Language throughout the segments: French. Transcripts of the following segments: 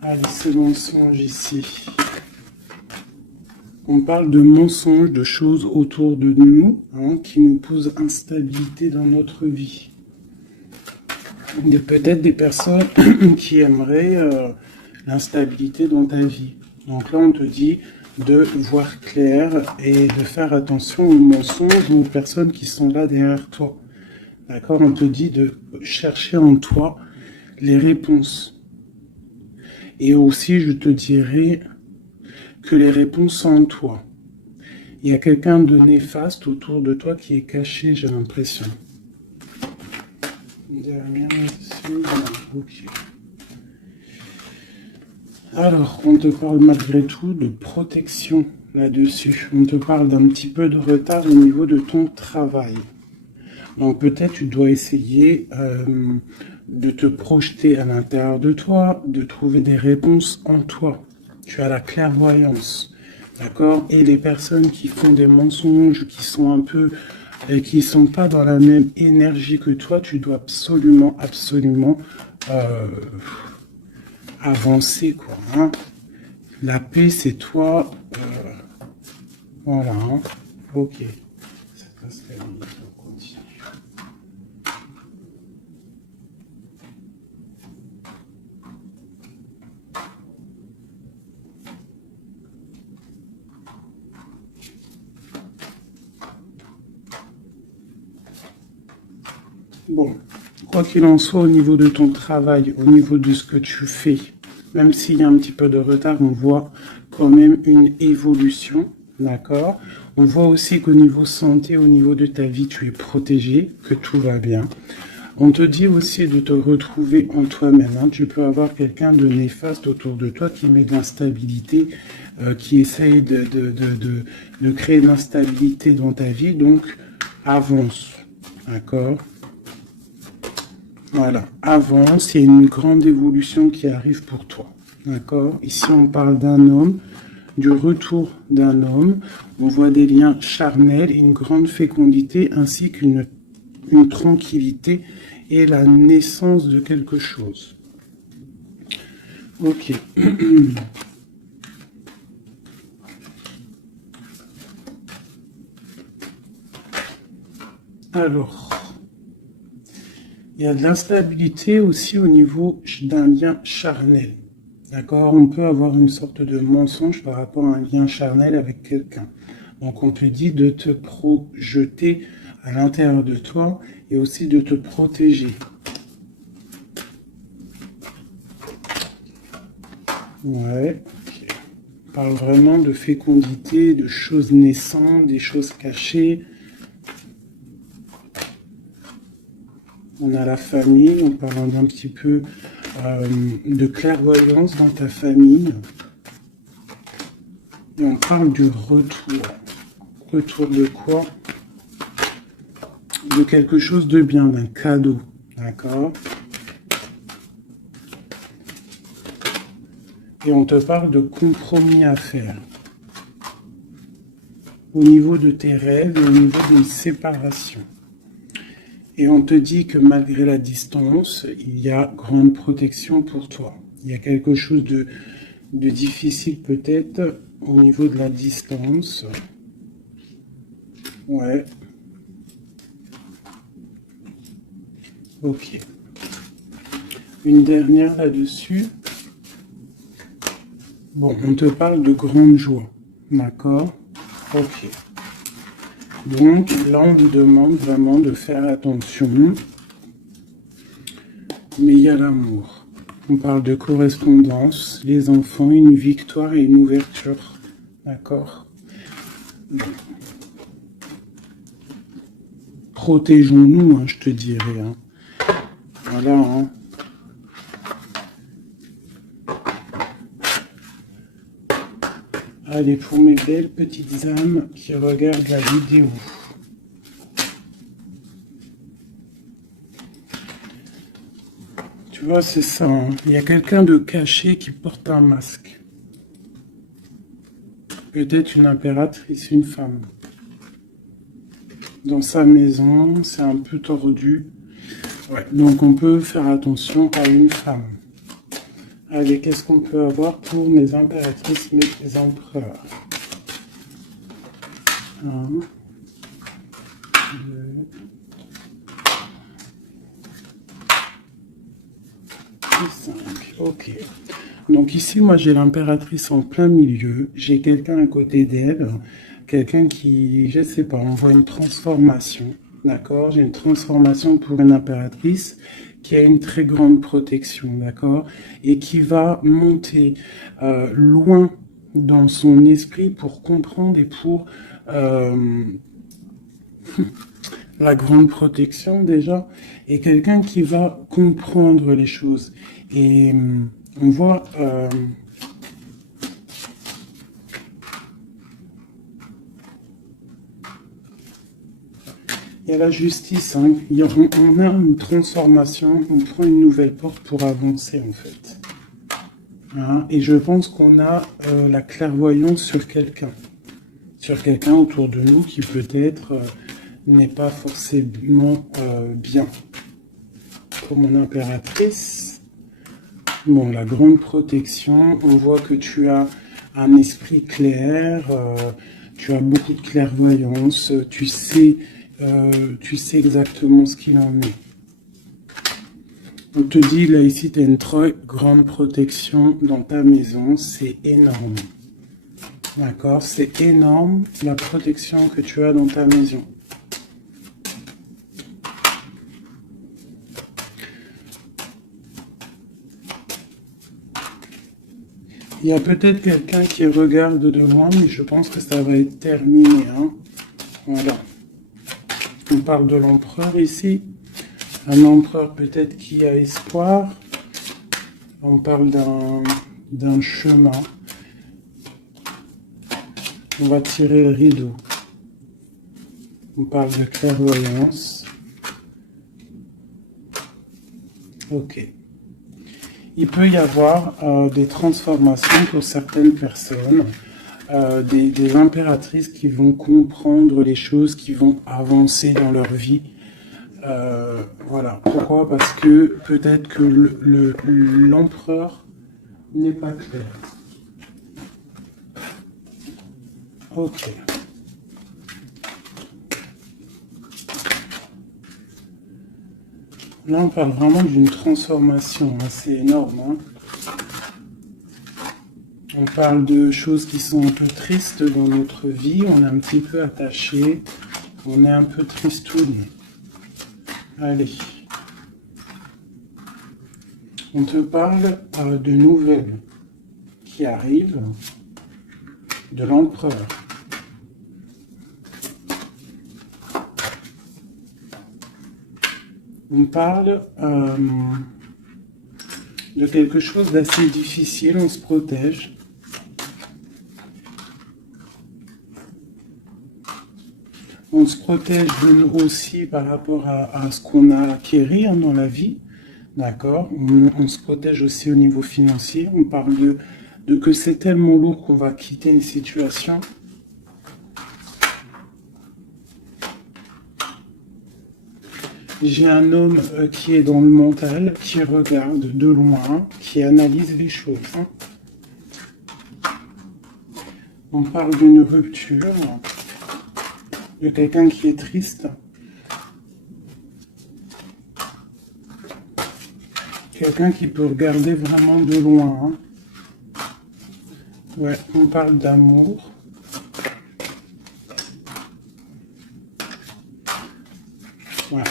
Allez, ce mensonge ici. On parle de mensonges, de choses autour de nous qui nous posent instabilité dans notre vie. Peut-être des personnes qui aimeraient l'instabilité dans ta vie. Donc là, on te dit de voir clair et de faire attention aux mensonges ou aux personnes qui sont là derrière toi. D'accord? On te dit de chercher en toi les réponses. Et aussi, je te dirais que les réponses sont en toi. Il y a quelqu'un de néfaste autour de toi qui est caché, j'ai l'impression. Derrière, ok. Alors, on te parle malgré tout de protection là-dessus. On te parle d'un petit peu de retard au niveau de ton travail. Donc peut-être tu dois essayer de te projeter à l'intérieur de toi, de trouver des réponses en toi. Tu as la clairvoyance, d'accord? Et les personnes qui font des mensonges, qui sont un peu, qui sont pas dans la même énergie que toi, tu dois absolument avancer, quoi. Hein. La paix, c'est toi. Voilà. Hein. Ok. Ça passe la limite, on continue. Bon, quoi qu'il en soit, au niveau de ton travail, au niveau de ce que tu fais, même s'il y a un petit peu de retard, on voit quand même une évolution, d'accord? On voit aussi qu'au niveau santé, au niveau de ta vie, tu es protégé, que tout va bien. On te dit aussi de te retrouver en toi-même. Hein. Tu peux avoir quelqu'un de néfaste autour de toi qui met de l'instabilité, qui essaye de créer de l'instabilité dans ta vie. Donc, avance, d'accord? Voilà, avance, il y a une grande évolution qui arrive pour toi. D'accord? Ici, on parle d'un homme, du retour d'un homme. On voit des liens charnels, une grande fécondité, ainsi qu'une tranquillité et la naissance de quelque chose. Ok. Alors... il y a de l'instabilité aussi au niveau d'un lien charnel. D'accord? On peut avoir une sorte de mensonge par rapport à un lien charnel avec quelqu'un. Donc on te dit de te projeter à l'intérieur de toi et aussi de te protéger. Ouais. Okay. On parle vraiment de fécondité, de choses naissantes, des choses cachées. On a la famille, on parle d'un petit peu de clairvoyance dans ta famille. Et on parle du retour. Retour de quoi? De quelque chose de bien, d'un cadeau. D'accord? Et on te parle de compromis à faire. Au niveau de tes rêves et au niveau d'une séparation. Et on te dit que malgré la distance, il y a grande protection pour toi. Il y a quelque chose de difficile peut-être au niveau de la distance. Ouais. Ok. Une dernière là-dessus. Bon, on te parle de grande joie. D'accord? Ok. Donc là, on vous demande vraiment de faire attention. Mais il y a l'amour. On parle de correspondance, les enfants, une victoire et une ouverture. D'accord? Protégeons-nous, hein, je te dirais. Hein. Voilà. Hein. Allez, pour mes belles petites âmes qui regardent la vidéo. Tu vois, c'est ça. Hein. Il y a quelqu'un de caché qui porte un masque. Peut-être une impératrice, une femme. Dans sa maison, c'est un peu tordu. Ouais. Donc on peut faire attention à une femme. Allez, qu'est-ce qu'on peut avoir pour mes impératrices, mes empereurs? 1, 2, 5. Ok. Donc ici, moi, j'ai l'impératrice en plein milieu. J'ai quelqu'un à côté d'elle. Quelqu'un qui, je sais pas, on voit une transformation. D'accord? J'ai une transformation pour une impératrice qui a une très grande protection. D'accord? Et qui va monter loin dans son esprit pour comprendre et pour... la grande protection déjà, et quelqu'un qui va comprendre les choses. Et on voit... il y a la justice, hein. On a une transformation, on prend une nouvelle porte pour avancer en fait. Hein, et je pense qu'on a la clairvoyance sur quelqu'un autour de nous qui peut-être n'est pas forcément bien. Pour mon impératrice, bon, la grande protection, on voit que tu as un esprit clair, tu as beaucoup de clairvoyance, tu sais exactement ce qu'il en est. On te dit, là, ici, tu as une très grande protection dans ta maison. C'est énorme. D'accord? C'est énorme, la protection que tu as dans ta maison. Il y a peut-être quelqu'un qui regarde de loin, mais je pense que ça va être terminé. Hein? Voilà. On parle de l'empereur ici. Un empereur peut-être qui a espoir. On parle d'un chemin. On va tirer le rideau. On parle de clairvoyance. Ok. Il peut y avoir des transformations pour certaines personnes, des impératrices qui vont comprendre les choses, qui vont avancer dans leur vie. Voilà. Pourquoi? Parce que peut-être que l'empereur n'est pas clair. Ok. Là, on parle vraiment d'une transformation assez énorme. Hein. On parle de choses qui sont un peu tristes dans notre vie. On est un petit peu attaché. On est un peu tristoun. Allez. On te parle de nouvelles qui arrivent de l'empereur. On parle de quelque chose d'assez difficile, on se protège. On se protège aussi par rapport à ce qu'on a acquéri hein, dans la vie. D'accord? On se protège aussi au niveau financier. On parle de que c'est tellement lourd qu'on va quitter une situation. J'ai un homme qui est dans le mental, qui regarde de loin, qui analyse les choses. Hein. On parle d'une rupture, de quelqu'un qui est triste. Quelqu'un qui peut regarder vraiment de loin. Hein. Ouais, on parle d'amour. Ouais.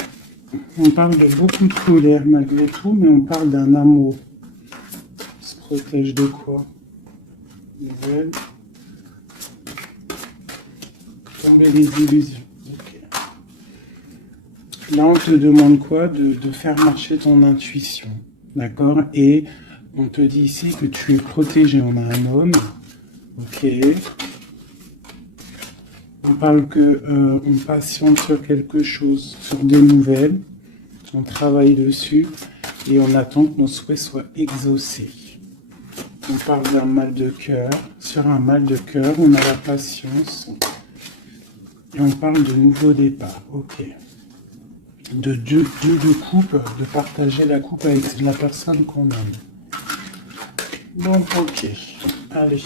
On parle de beaucoup de colère malgré tout, mais on parle d'un amour. On se protège de quoi? Nouvelle. Tomber les illusions. Okay. Là, on te demande quoi? De faire marcher ton intuition. D'accord? Et on te dit ici que tu es protégé. On a un homme. Ok. On parle que on patiente sur quelque chose, sur des nouvelles. On travaille dessus et on attend que nos souhaits soient exaucés. On parle d'un mal de cœur. Sur un mal de cœur, on a la patience. Et on parle de nouveau départ. Ok. De deux de coupe, de partager la coupe avec la personne qu'on aime. Donc, ok. Allez.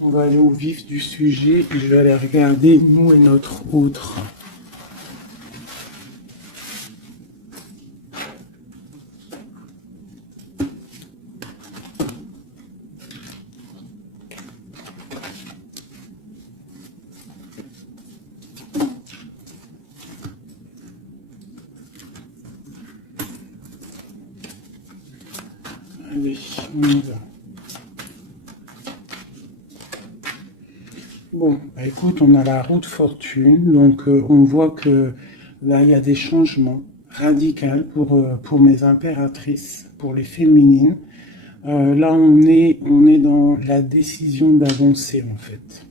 On va aller au vif du sujet. Je vais aller regarder nous et notre autre. Allez, on y va. Bon, bah écoute, on a la roue de fortune, donc on voit que là, il y a des changements radicaux pour mes impératrices, pour les féminines. Là, on est dans la décision d'avancer, en fait.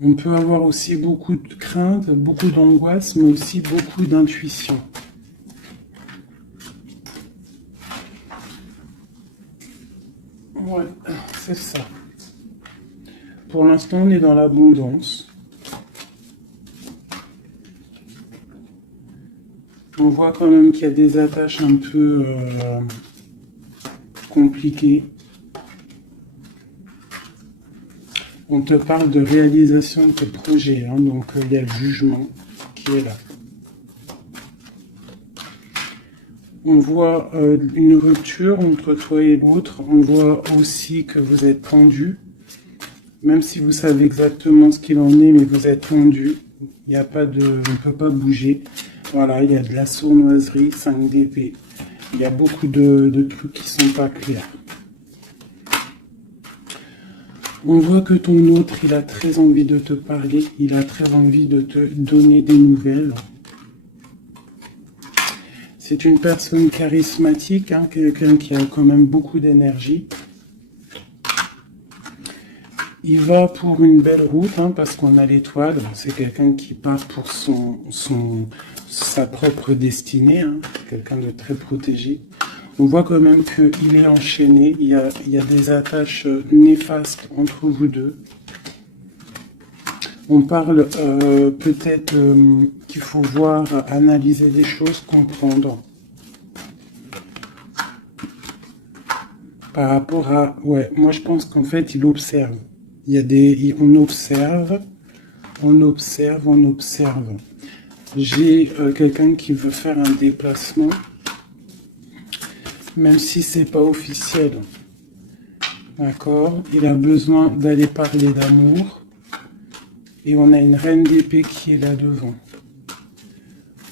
On peut avoir aussi beaucoup de crainte, beaucoup d'angoisse, mais aussi beaucoup d'intuition. Ouais, c'est ça. Pour l'instant, on est dans l'abondance. On voit quand même qu'il y a des attaches un peu compliquées. On te parle de réalisation de tes projets, hein, donc il y a le jugement qui est là. On voit une rupture entre toi et l'autre. On voit aussi que vous êtes tendu. Même si vous savez exactement ce qu'il en est, mais vous êtes tendu. Il n'y a pas de... On ne peut pas bouger. Voilà, il y a de la sournoiserie, 5 d'épée. Il y a beaucoup de trucs qui ne sont pas clairs. On voit que ton autre, il a très envie de te parler. Il a très envie de te donner des nouvelles. C'est une personne charismatique, hein, quelqu'un qui a quand même beaucoup d'énergie. Il va pour une belle route, hein, parce qu'on a l'étoile. C'est quelqu'un qui part pour sa propre destinée, hein, quelqu'un de très protégé. On voit quand même qu'il est enchaîné. Il y a des attaches néfastes entre vous deux. On parle peut-être qu'il faut voir, analyser des choses, comprendre. Par rapport à... Ouais, moi je pense qu'en fait, il observe. Il y a des... On observe. J'ai quelqu'un qui veut faire un déplacement, même si c'est pas officiel. D'accord? Il a besoin d'aller parler d'amour. Et on a une reine d'épée qui est là devant.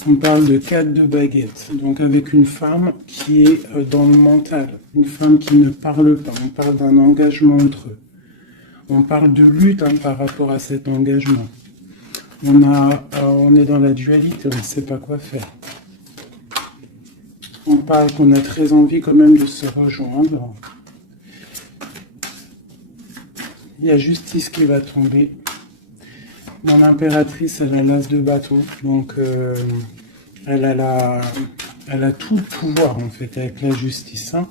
On parle de 4 de baguettes. Donc avec une femme qui est dans le mental. Une femme qui ne parle pas. On parle d'un engagement entre eux. On parle de lutte, hein, par rapport à cet engagement. On est dans la dualité, on ne sait pas quoi faire. On parle qu'on a très envie quand même de se rejoindre. Il y a justice qui va tomber. Mon impératrice, elle a l'as de bâton, donc elle a tout le pouvoir en fait avec la justice. Hein.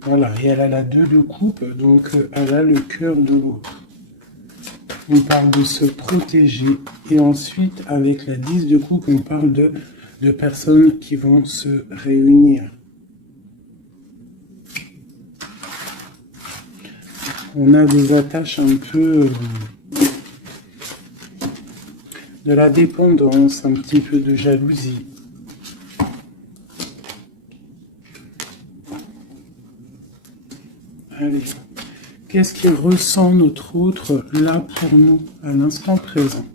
Voilà, et elle a la 2 de coupe, donc elle a le cœur de l'autre. On parle de se protéger, et ensuite avec la 10 de coupe, on parle de personnes qui vont se réunir. On a des attaches un peu... de la dépendance, un petit peu de jalousie. Allez, qu'est-ce qu'il ressent notre autre là pour nous, à l'instant présent?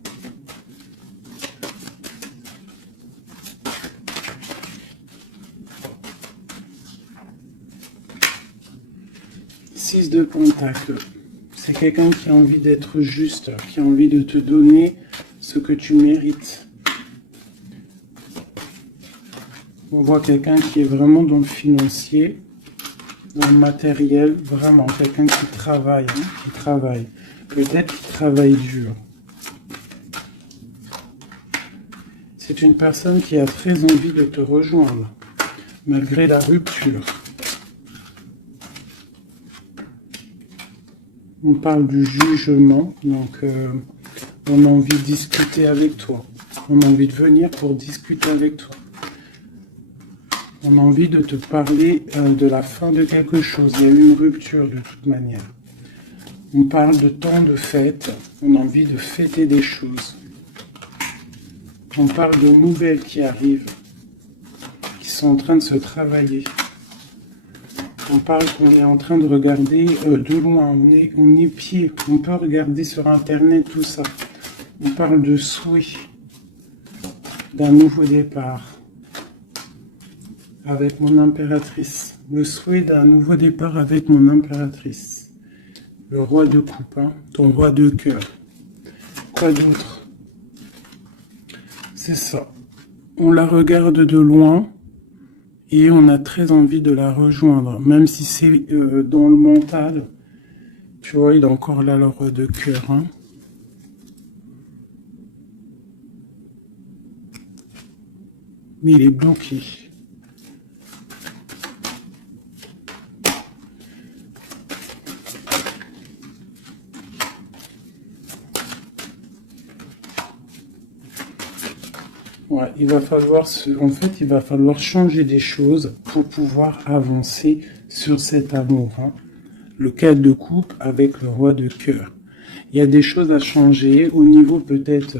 Six de Pentacle. C'est quelqu'un qui a envie d'être juste, qui a envie de te donner ce que tu mérites. On voit quelqu'un qui est vraiment dans le financier, dans le matériel, vraiment quelqu'un qui travaille, hein, qui travaille. Peut-être qu'il travaille dur. C'est une personne qui a très envie de te rejoindre, malgré la rupture. On parle du jugement, donc on a envie de discuter avec toi. On a envie de venir pour discuter avec toi. On a envie de te parler de la fin de quelque chose. Il y a eu une rupture de toute manière. On parle de temps de fête. On a envie de fêter des choses. On parle de nouvelles qui arrivent, qui sont en train de se travailler. On parle qu'on est en train de regarder de loin. On est pied. On peut regarder sur Internet tout ça. On parle de souhait, d'un nouveau départ. Avec mon impératrice. Le souhait d'un nouveau départ avec mon impératrice. Le roi de coupe, hein, ton roi de cœur. Quoi d'autre? C'est ça. On la regarde de loin et on a très envie de la rejoindre. Même si c'est dans le mental. Tu vois, il est encore là, le roi de cœur. Hein. Mais il est bloqué. Ouais, il va falloir il va falloir changer des choses pour pouvoir avancer sur cet amour. Hein. Le 4 de coupe avec le roi de cœur. Il y a des choses à changer au niveau peut-être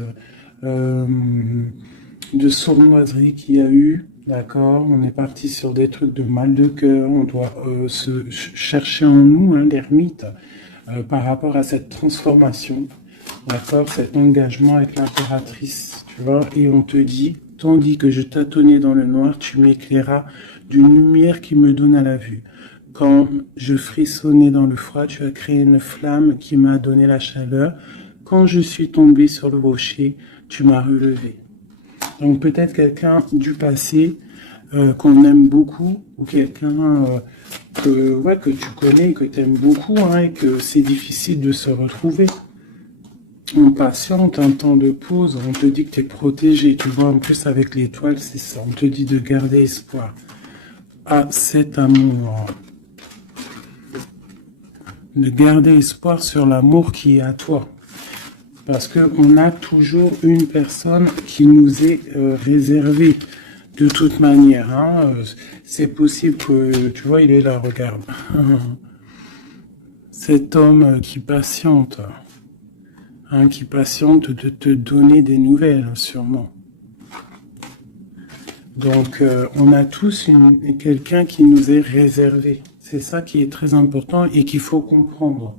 de sournoiserie qu'il y a eu. D'accord, on est parti sur des trucs de mal de cœur. On doit se chercher en nous, hein, l'ermite, par rapport à cette transformation. D'accord, cet engagement avec l'impératrice, tu vois, et on te dit, tandis que je tâtonnais dans le noir, tu m'éclairas d'une lumière qui me donne à la vue. Quand je frissonnais dans le froid, tu as créé une flamme qui m'a donné la chaleur. Quand je suis tombé sur le rocher, tu m'as relevé. Donc peut-être quelqu'un du passé qu'on aime beaucoup, ou quelqu'un que tu connais, que tu aimes beaucoup, hein, et que c'est difficile de se retrouver. On patiente un temps de pause, on te dit que tu es protégé, tu vois, en plus avec l'étoile, c'est ça, on te dit de garder espoir à cet amour. De garder espoir sur l'amour qui est à toi. Parce qu'on a toujours une personne qui nous est réservée, de toute manière. Hein. C'est possible que, tu vois, il est là, regarde. Cet homme qui patiente. Hein, qui patiente de te donner des nouvelles, sûrement. Donc, on a tous quelqu'un qui nous est réservé. C'est ça qui est très important et qu'il faut comprendre.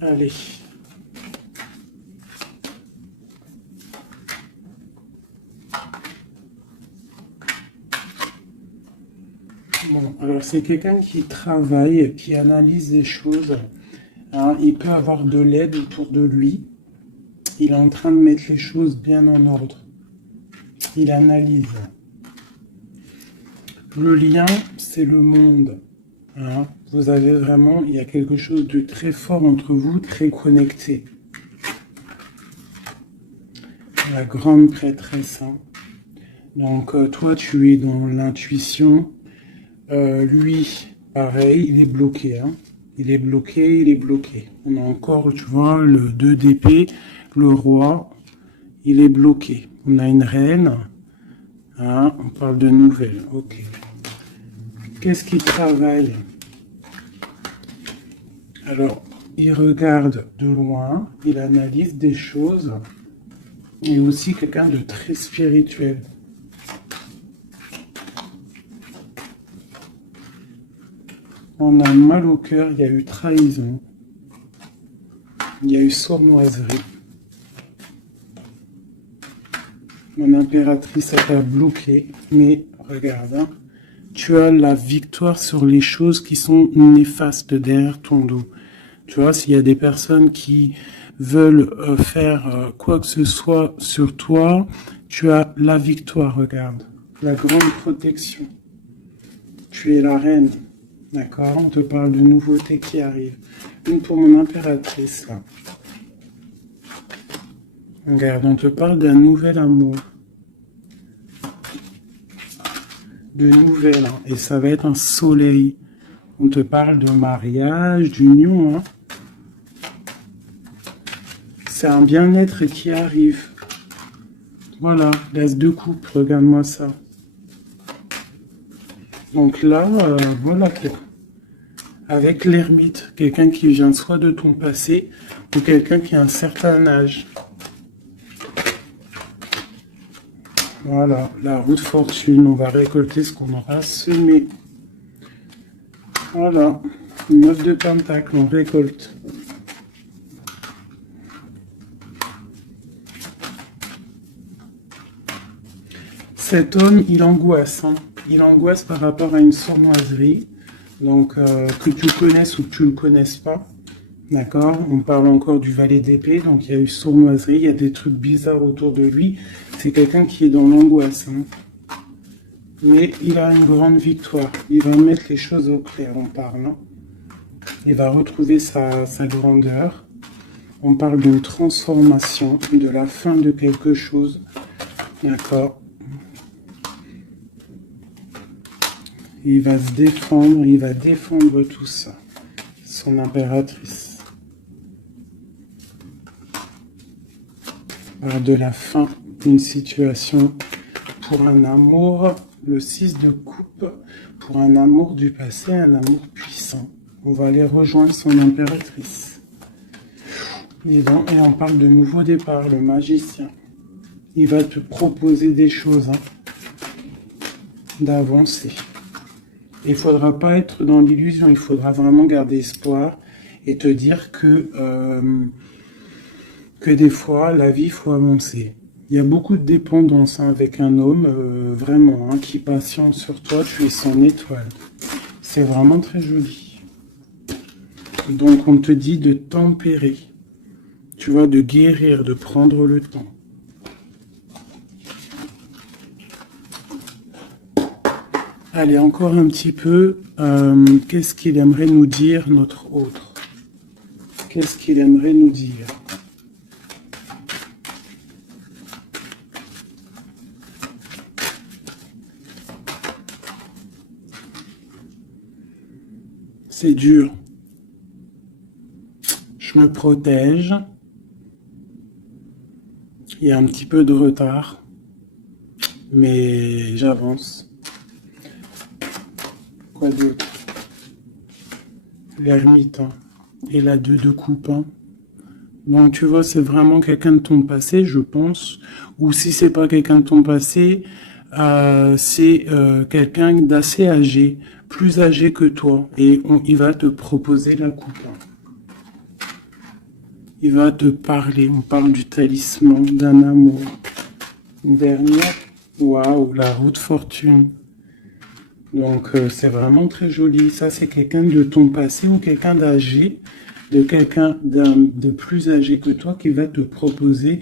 Allez. Bon, alors c'est quelqu'un qui travaille, qui analyse des choses. Hein, il peut avoir de l'aide autour de lui. Il est en train de mettre les choses bien en ordre. Il analyse. Le lien, c'est le monde. Hein, vous avez vraiment, il y a quelque chose de très fort entre vous, très connecté. La grande prêtresse. Hein. Donc, toi, tu es dans l'intuition. Lui, pareil, il est bloqué. Hein. Il est bloqué, il est bloqué. On a encore, tu vois, le 2 d'épée, le roi, il est bloqué. On a une reine. Hein, on parle de nouvelles. Ok. Qu'est-ce qu'il travaille? Alors, il regarde de loin, il analyse des choses. Il est aussi quelqu'un de très spirituel. On a mal au cœur, il y a eu trahison. Il y a eu sournoiserie. Mon impératrice a été bloquée, mais regarde, hein, tu as la victoire sur les choses qui sont néfastes derrière ton dos. Tu vois, s'il y a des personnes qui veulent faire quoi que ce soit sur toi, tu as la victoire, regarde. La grande protection. Tu es la reine. D'accord, on te parle de nouveautés qui arrivent. Une pour mon impératrice, là. Regarde, on te parle d'un nouvel amour. de nouvelles, hein, et ça va être un soleil. On te parle de mariage, d'union, hein. C'est un bien-être qui arrive. Voilà, l'as de coupe, regarde-moi ça. Donc là, voilà quoi. Avec l'ermite, quelqu'un qui vient soit de ton passé, ou quelqu'un qui a un certain âge. Voilà, la roue de fortune, on va récolter ce qu'on aura semé. Voilà, 9 de pentacle, on récolte. Cet homme, il angoisse, hein. Il angoisse par rapport à une sournoiserie, donc que tu connaisses ou que tu ne le connaisses pas. D'accord, on parle encore du valet d'épée, donc il y a eu sournoiserie, il y a des trucs bizarres autour de lui. C'est quelqu'un qui est dans l'angoisse, hein. Mais il a une grande victoire. Il va mettre les choses au clair, on parle, hein. Il va retrouver sa grandeur. On parle d'une transformation, de la fin de quelque chose. D'accord. Il va se défendre, il va défendre tout ça. Son impératrice. De la fin d'une situation pour un amour, le 6 de coupe, pour un amour du passé, un amour puissant. On va aller rejoindre son impératrice. Et on parle de nouveau départ, le magicien. Il va te proposer des choses, hein, d'avancer. Il ne faudra pas être dans l'illusion, il faudra vraiment garder espoir et te dire que des fois, la vie, il faut avancer. Il y a beaucoup de dépendance, hein, avec un homme, vraiment, hein, qui patiente sur toi, tu es son étoile. C'est vraiment très joli. Donc, on te dit de tempérer, tu vois, de guérir, de prendre le temps. Allez, encore un petit peu. Qu'est-ce qu'il aimerait nous dire, notre autre? Qu'est-ce qu'il aimerait nous dire? C'est dur. Je me protège. Il y a un petit peu de retard, mais j'avance. Quoi d'autre? L'ermite, hein, et la 2 de coupe, hein. Donc tu vois, c'est vraiment quelqu'un de ton passé, je pense. Ou si c'est pas quelqu'un de ton passé, c'est quelqu'un d'assez âgé, plus âgé que toi. Et il va te proposer la coupe, hein. Il va te parler, on parle du talisman, d'un amour. Une dernière, waouh, la roue de fortune. Donc c'est vraiment très joli. Ça, c'est quelqu'un de ton passé ou quelqu'un d'âgé, de quelqu'un de plus âgé que toi qui va te proposer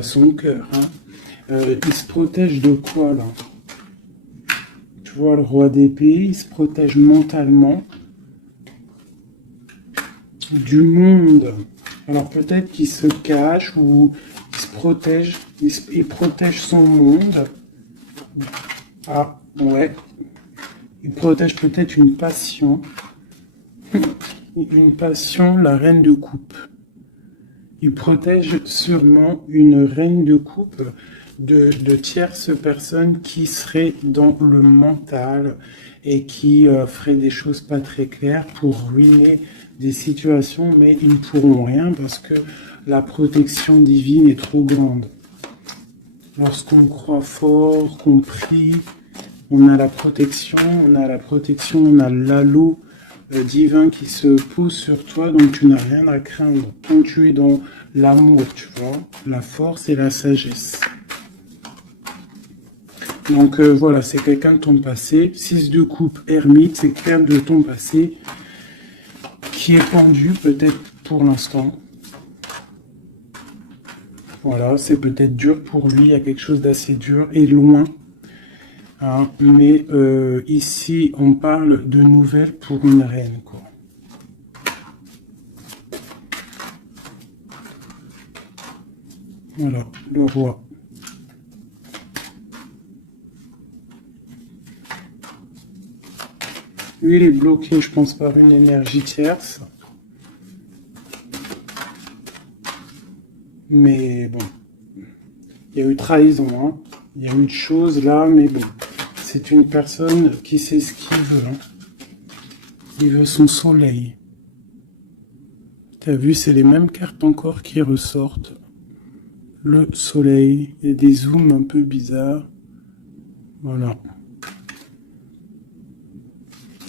son cœur, hein. Il se protège de quoi, là? Tu vois, le roi d'épée, il se protège mentalement du monde. Alors peut-être qu'il se cache ou il se protège, il protège son monde. Ah, ouais. Il protège peut-être une passion. Une passion, la reine de coupe. Il protège sûrement une reine de coupe de tierces personnes qui seraient dans le mental et qui feraient des choses pas très claires pour ruiner des situations, mais ils ne pourront rien parce que la protection divine est trop grande. Lorsqu'on croit fort, qu'on prie, on a la protection, on a l'halo divin qui se pose sur toi, donc tu n'as rien à craindre. Quand tu es dans l'amour, tu vois, la force et la sagesse. Donc voilà, c'est quelqu'un de ton passé. 6 de coupe, ermite, c'est quelqu'un de ton passé qui est pendu peut-être pour l'instant. Voilà, c'est peut-être dur pour lui, il y a quelque chose d'assez dur et loin. Hein, mais ici, on parle de nouvelles pour une reine, quoi. Voilà, le roi. Lui, il est bloqué, je pense, par une énergie tierce. Mais bon, il y a eu trahison, hein. Il y a eu de choses là, mais bon. C'est une personne qui sait ce qu'il veut. Hein. Il veut son soleil. T'as vu, c'est les mêmes cartes encore qui ressortent. Le soleil. Il y a des zooms un peu bizarres. Voilà.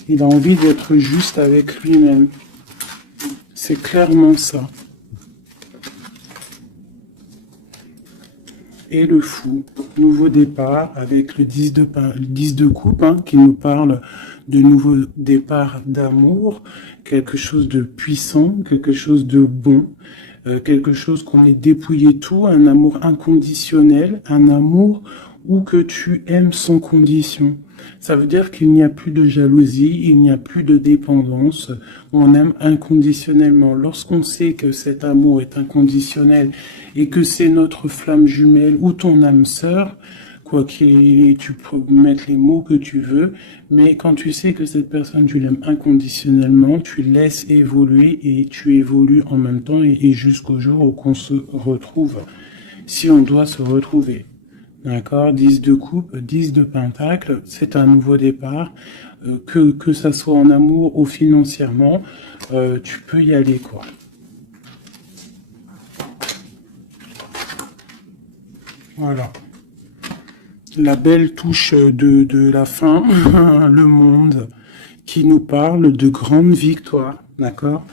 Il a envie d'être juste avec lui-même. C'est clairement ça. Et le fou, nouveau départ avec le 10 de coupe hein, qui nous parle de nouveau départ d'amour, quelque chose de puissant, quelque chose de bon, quelque chose qu'on ait dépouillé tout, un amour inconditionnel, un amour où que tu aimes sans condition. Ça veut dire qu'il n'y a plus de jalousie, il n'y a plus de dépendance, on aime inconditionnellement. Lorsqu'on sait que cet amour est inconditionnel et que c'est notre flamme jumelle ou ton âme sœur, quoi qu'il, tu peux mettre les mots que tu veux, mais quand tu sais que cette personne, tu l'aimes inconditionnellement, tu laisses évoluer et tu évolues en même temps et jusqu'au jour où on se retrouve, si on doit se retrouver. D'accord, 10 de coupe, 10 de pentacle, c'est un nouveau départ, que ça soit en amour ou financièrement, tu peux y aller, quoi. Voilà. La belle touche de la fin, le monde, qui nous parle de grandes victoires, d'accord?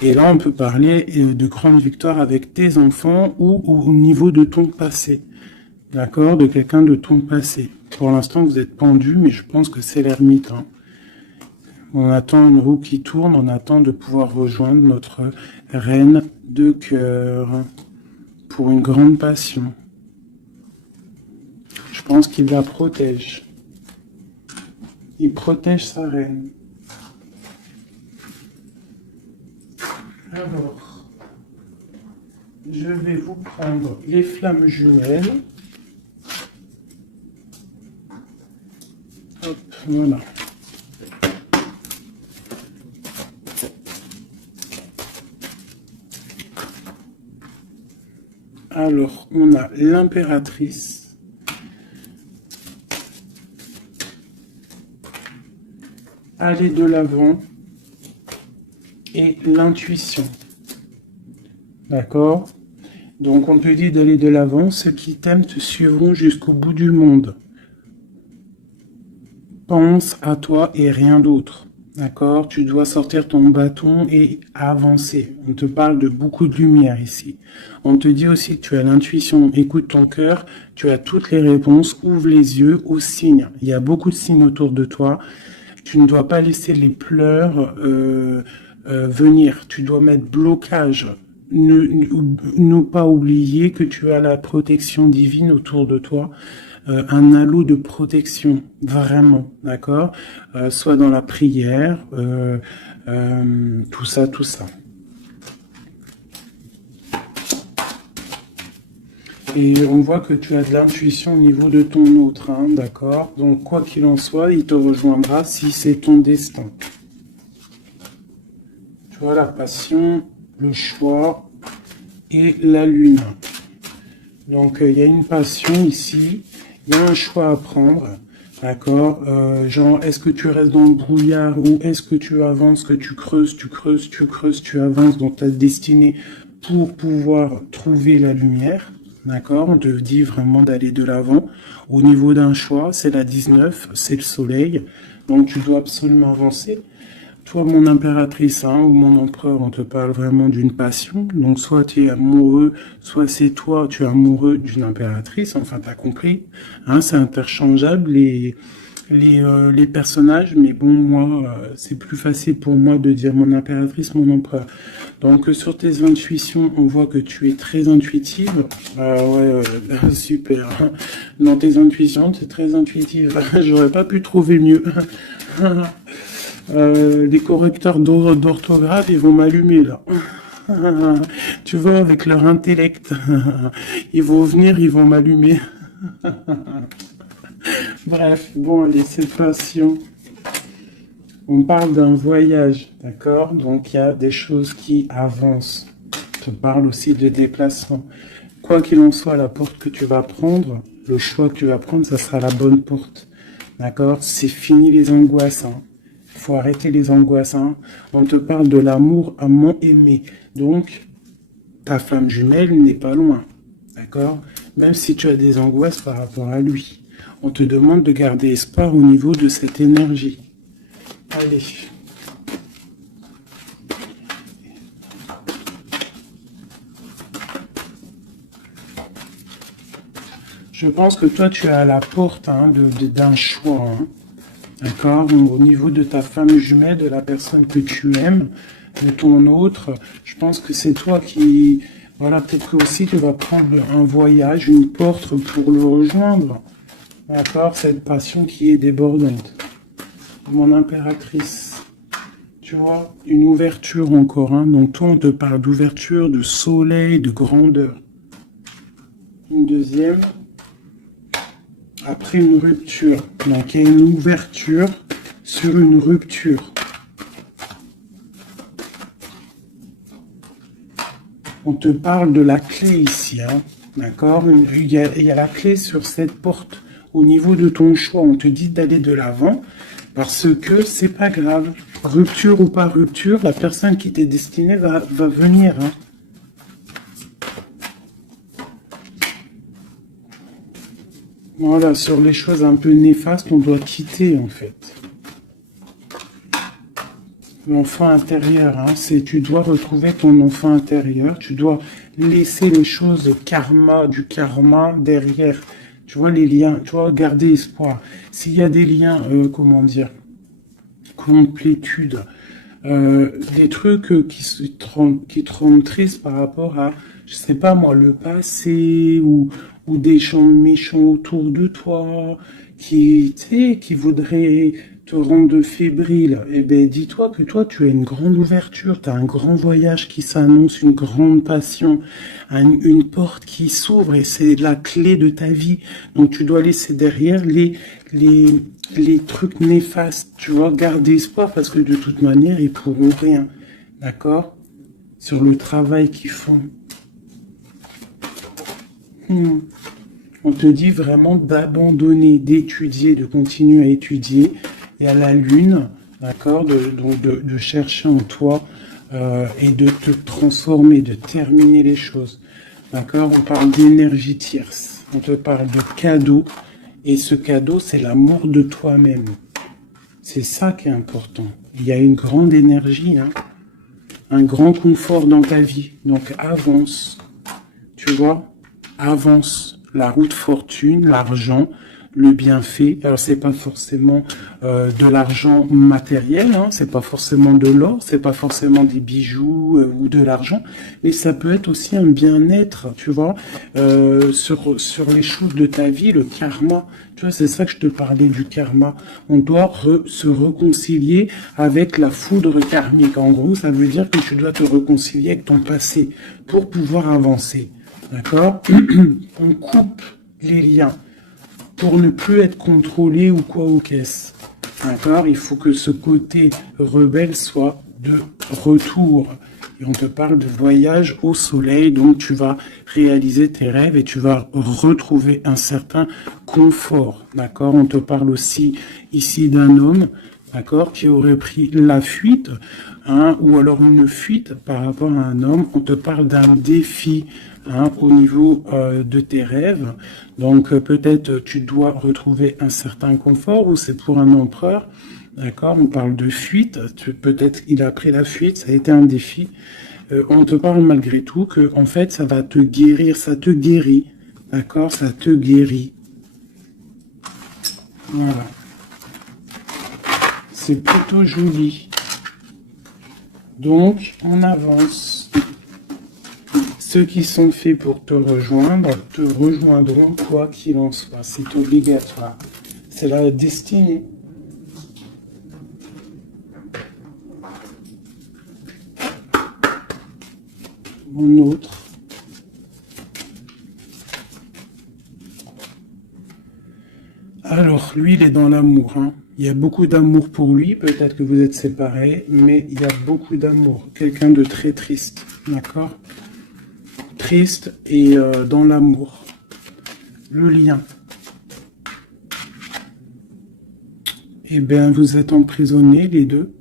Et là, on peut parler de grandes victoires avec tes enfants ou au niveau de ton passé. D'accord, de quelqu'un de ton passé. Pour l'instant, vous êtes pendu, mais je pense que c'est l'ermite. Hein. On attend une roue qui tourne, on attend de pouvoir rejoindre notre reine de cœur pour une grande passion. Je pense qu'il la protège. Il protège sa reine. Alors, je vais vous prendre les flammes jumelles. Hop, voilà. Alors, on a l'impératrice. Aller de l'avant. Et l'intuition. D'accord? Donc, on te dit d'aller de l'avant. Ceux qui t'aiment te suivront jusqu'au bout du monde. Pense à toi et rien d'autre. D'accord? Tu dois sortir ton bâton et avancer. On te parle de beaucoup de lumière ici. On te dit aussi que tu as l'intuition. Écoute ton cœur. Tu as toutes les réponses. Ouvre les yeux aux signes. Il y a beaucoup de signes autour de toi. Tu ne dois pas laisser les pleurs venir. Tu dois mettre blocage. Ne pas oublier que tu as la protection divine autour de toi. Un halo de protection, vraiment, d'accord, soit dans la prière, tout ça, tout ça. Et on voit que tu as de l'intuition au niveau de ton autre, hein, d'accord. Donc, quoi qu'il en soit, il te rejoindra si c'est ton destin. Tu vois, la passion, le choix et la lune. Donc, il y a une passion ici. Il y a un choix à prendre, d'accord, genre, est-ce que tu restes dans le brouillard ou est-ce que tu avances, que tu creuses, tu avances dans ta destinée pour pouvoir trouver la lumière, d'accord, on te dit vraiment d'aller de l'avant. Au niveau d'un choix, c'est la 19, c'est le soleil, donc tu dois absolument avancer. Toi, mon impératrice, hein, ou mon empereur, on te parle vraiment d'une passion. Donc, soit tu es amoureux, soit c'est toi, tu es amoureux d'une impératrice. Enfin, t'as compris. Hein, c'est interchangeable, les personnages. Mais bon, moi, c'est plus facile pour moi de dire mon impératrice, mon empereur. Donc, sur tes intuitions, on voit que tu es très intuitive. Ouais, super. Dans tes intuitions, tu es très intuitive. J'aurais pas pu trouver mieux. Les correcteurs d'orthographe, ils vont m'allumer là. Tu vois, avec leur intellect, ils vont venir, ils vont m'allumer. Bref, bon, allez, cette passion. On parle d'un voyage, d'accord? Donc, il y a des choses qui avancent. On parle aussi de déplacement. Quoi qu'il en soit, la porte que tu vas prendre, le choix que tu vas prendre, ça sera la bonne porte. D'accord? C'est fini les angoisses. Hein. Faut arrêter les angoisses. Hein. On te parle de l'amour amant aimé. Donc, ta flamme jumelle n'est pas loin. D'accord? Même si tu as des angoisses par rapport à lui. On te demande de garder espoir au niveau de cette énergie. Allez. Je pense que toi, tu es à la porte hein, d'un choix. Hein. D'accord? Au niveau de ta femme jumelle, de la personne que tu aimes, de ton autre, je pense que c'est toi qui... Voilà, peut-être que aussi tu vas prendre un voyage, une porte pour le rejoindre. D'accord? Cette passion qui est débordante. Mon impératrice. Tu vois? Une ouverture encore. Hein. Donc toi, on te parle d'ouverture, de soleil, de grandeur. Une deuxième. Après une rupture. Donc il y a une ouverture sur une rupture. On te parle de la clé ici, hein, d'accord? Il y a la clé sur cette porte. Au niveau de ton choix, on te dit d'aller de l'avant parce que c'est pas grave. Rupture ou pas rupture, la personne qui t'est destinée va venir. Hein. Voilà, sur les choses un peu néfastes, on doit quitter en fait. L'enfant intérieur, hein, tu dois retrouver ton enfant intérieur, tu dois laisser les choses du karma derrière. Tu vois les liens, tu vois, garder espoir. S'il y a des liens, comment dire, complétude, des trucs qui te rendent triste par rapport à, je sais pas moi, le passé ou des gens méchants autour de toi qui, tu sais, qui voudraient te rendre fébrile. Eh ben, dis-toi que toi, tu as une grande ouverture, tu as un grand voyage qui s'annonce, une grande passion, une porte qui s'ouvre et c'est la clé de ta vie. Donc, tu dois laisser derrière les trucs néfastes, tu vois, garder espoir parce que de toute manière, ils pourront rien. D'accord? Sur le travail qu'ils font. On te dit vraiment d'abandonner, d'étudier, de continuer à étudier. Et à la lune, d'accord, de chercher en toi et de te transformer, de terminer les choses. D'accord? On parle d'énergie tierce. On te parle de cadeau. Et ce cadeau, c'est l'amour de toi-même. C'est ça qui est important. Il y a une grande énergie, hein, un grand confort dans ta vie. Donc avance. Tu vois? Avance. La route fortune, l'argent, le bienfait. Alors c'est pas forcément de l'argent matériel, hein, c'est pas forcément de l'or, c'est pas forcément des bijoux ou de l'argent, mais ça peut être aussi un bien-être, tu vois, sur les choses de ta vie, le karma. Tu vois, c'est ça que je te parlais du karma. On doit se réconcilier avec la foudre karmique. En gros, ça veut dire que tu dois te réconcilier avec ton passé pour pouvoir avancer. D'accord? On coupe les liens pour ne plus être contrôlé ou quoi ou qu'est-ce. D'accord? Il faut que ce côté rebelle soit de retour. Et on te parle de voyage au soleil, donc tu vas réaliser tes rêves et tu vas retrouver un certain confort. D'accord? On te parle aussi ici d'un homme, d'accord, qui aurait pris la fuite, hein, ou alors une fuite par rapport à un homme. On te parle d'un défi, hein, au niveau de tes rêves. Donc peut-être tu dois retrouver un certain confort ou c'est pour un empereur. D'accord, on parle de fuite. Peut-être il a pris la fuite, ça a été un défi. On te parle malgré tout que en fait ça va te guérir, ça te guérit. D'accord, ça te guérit. Voilà. C'est plutôt joli. Donc on avance. Ceux qui sont faits pour te rejoindront quoi qu'il en soit. C'est obligatoire. C'est la destinée. Mon autre. Alors, lui, il est dans l'amour. Hein. Il y a beaucoup d'amour pour lui, peut-être que vous êtes séparés, mais il y a beaucoup d'amour. Quelqu'un de très triste, d'accord? Triste et dans l'amour. Le lien. Eh bien, vous êtes emprisonnés, les deux.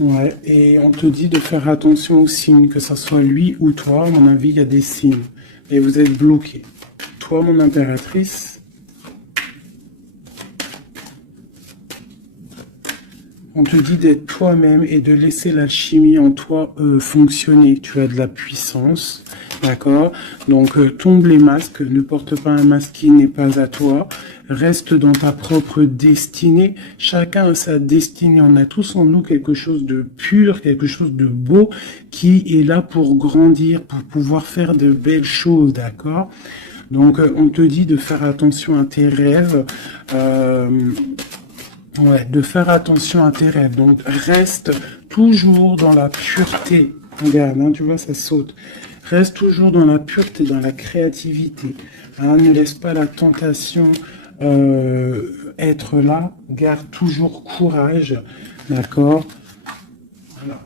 Ouais, et on te dit de faire attention aux signes, que ce soit lui ou toi. À mon avis, il y a des signes. Et vous êtes bloqués. Toi, mon impératrice... On te dit d'être toi-même et de laisser l'alchimie en toi fonctionner. Tu as de la puissance, d'accord? Donc, tombe les masques, ne porte pas un masque qui n'est pas à toi. Reste dans ta propre destinée. Chacun a sa destinée. On a tous en nous quelque chose de pur, quelque chose de beau qui est là pour grandir, pour pouvoir faire de belles choses, d'accord? Donc, on te dit de faire attention à tes rêves. Ouais, de faire attention à tes rêves. Donc, reste toujours dans la pureté. Regarde, hein, tu vois, ça saute. Reste toujours dans la pureté, dans la créativité. Hein, ne laisse pas la tentation être là. Garde toujours courage. D'accord? Voilà.